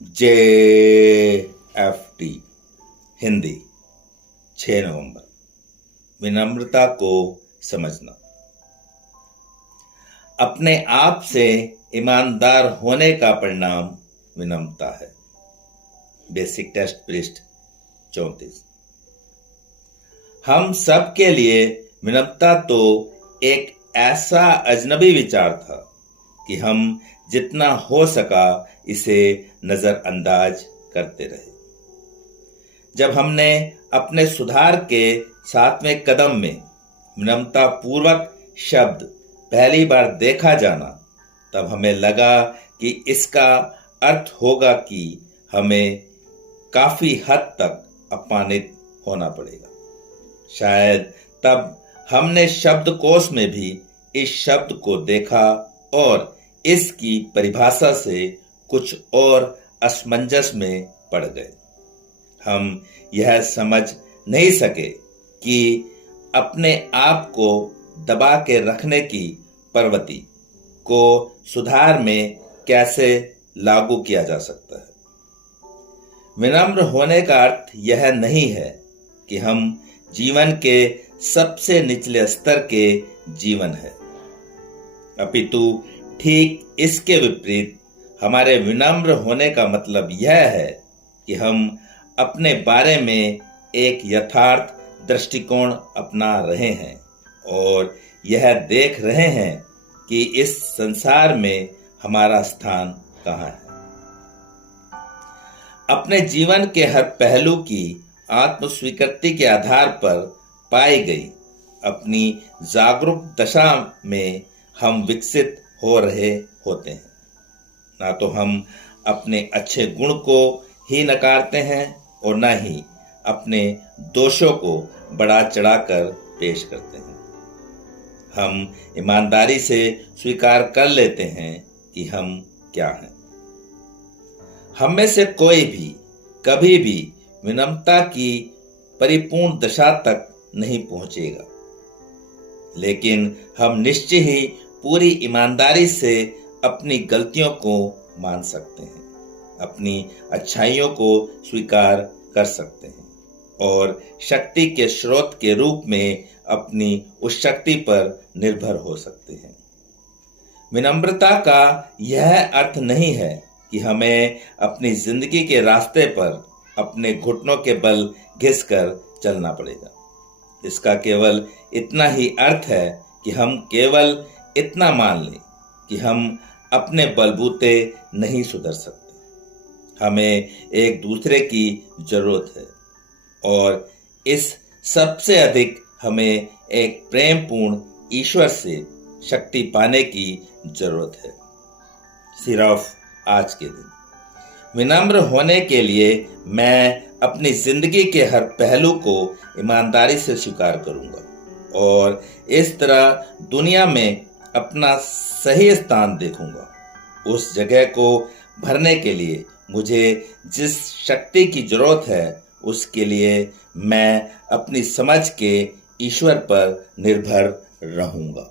JFT Hindi 6 नवंबर। विनम्रता को समझना। अपने आप से ईमानदार होने का परिणाम विनम्रता है। बेसिक टेस्ट पृष्ठ 34। हम सब के लिए विनम्रता तो एक ऐसा अजनबी विचार था कि हम जितना हो सका इसे नजरअंदाज करते रहे। जब हमने अपने सुधार के 7वें कदम में विनम्रता पूर्वक शब्द पहली बार देखा जाना, तब हमें लगा कि इसका अर्थ होगा कि हमें काफी हद तक अपमानित होना पड़ेगा। शायद तब हमने शब्दकोश में भी इस शब्द को देखा और इसकी परिभाषा से कुछ और असमंजस में पड़ गए। हम यह समझ नहीं सके कि अपने आप को दबा के रखने की प्रवृत्ति को सुधार में कैसे लागू किया जा सकता है। विनम्र होने का अर्थ यह नहीं है कि हम जीवन के सबसे निचले स्तर के जीवन है, अपितु ठीक इसके विपरीत हमारे विनम्र होने का मतलब यह है कि हम अपने बारे में एक यथार्थ दृष्टिकोण अपना रहे हैं और यह देख रहे हैं कि इस संसार में हमारा स्थान कहाँ है। अपने जीवन के हर पहलू की आत्मस्वीकृति के आधार पर पाई गई अपनी जागरूक दशा में हम विकसित हो रहे होते हैं। ना तो हम अपने अच्छे गुण को ही नकारते हैं और न ही अपने दोषों को बढ़ा चढ़ाकर पेश करते हैं। हम ईमानदारी से स्वीकार कर लेते हैं कि हम क्या हैं। हम में से कोई भी कभी भी विनम्रता की परिपूर्ण दशा तक नहीं पहुंचेगा, लेकिन हम निश्चय ही पूरी ईमानदारी से अपनी गलतियों को मान सकते हैं, अपनी अच्छाइयों को स्वीकार कर सकते हैं और शक्ति के स्रोत के रूप में अपनी उस शक्ति पर निर्भर हो सकते हैं। विनम्रता का यह अर्थ नहीं है कि हमें अपनी जिंदगी के रास्ते पर अपने घुटनों के बल घिसकर चलना पड़ेगा। इसका केवल इतना ही अर्थ है कि हम केवल इतना मान लें कि हम अपने बलबूते नहीं सुधर सकते। हमें एक दूसरे की जरूरत है और इस सबसे अधिक हमें एक प्रेमपूर्ण ईश्वर से शक्ति पाने की जरूरत है। सिर्फ आज के दिन विनम्र होने के लिए मैं अपनी जिंदगी के हर पहलू को ईमानदारी से स्वीकार करूंगा और इस तरह दुनिया में अपना सही स्थान देखूंगा। उस जगह को भरने के लिए मुझे जिस शक्ति की जरूरत है, उसके लिए मैं अपनी समझ के ईश्वर पर निर्भर रहूंगा।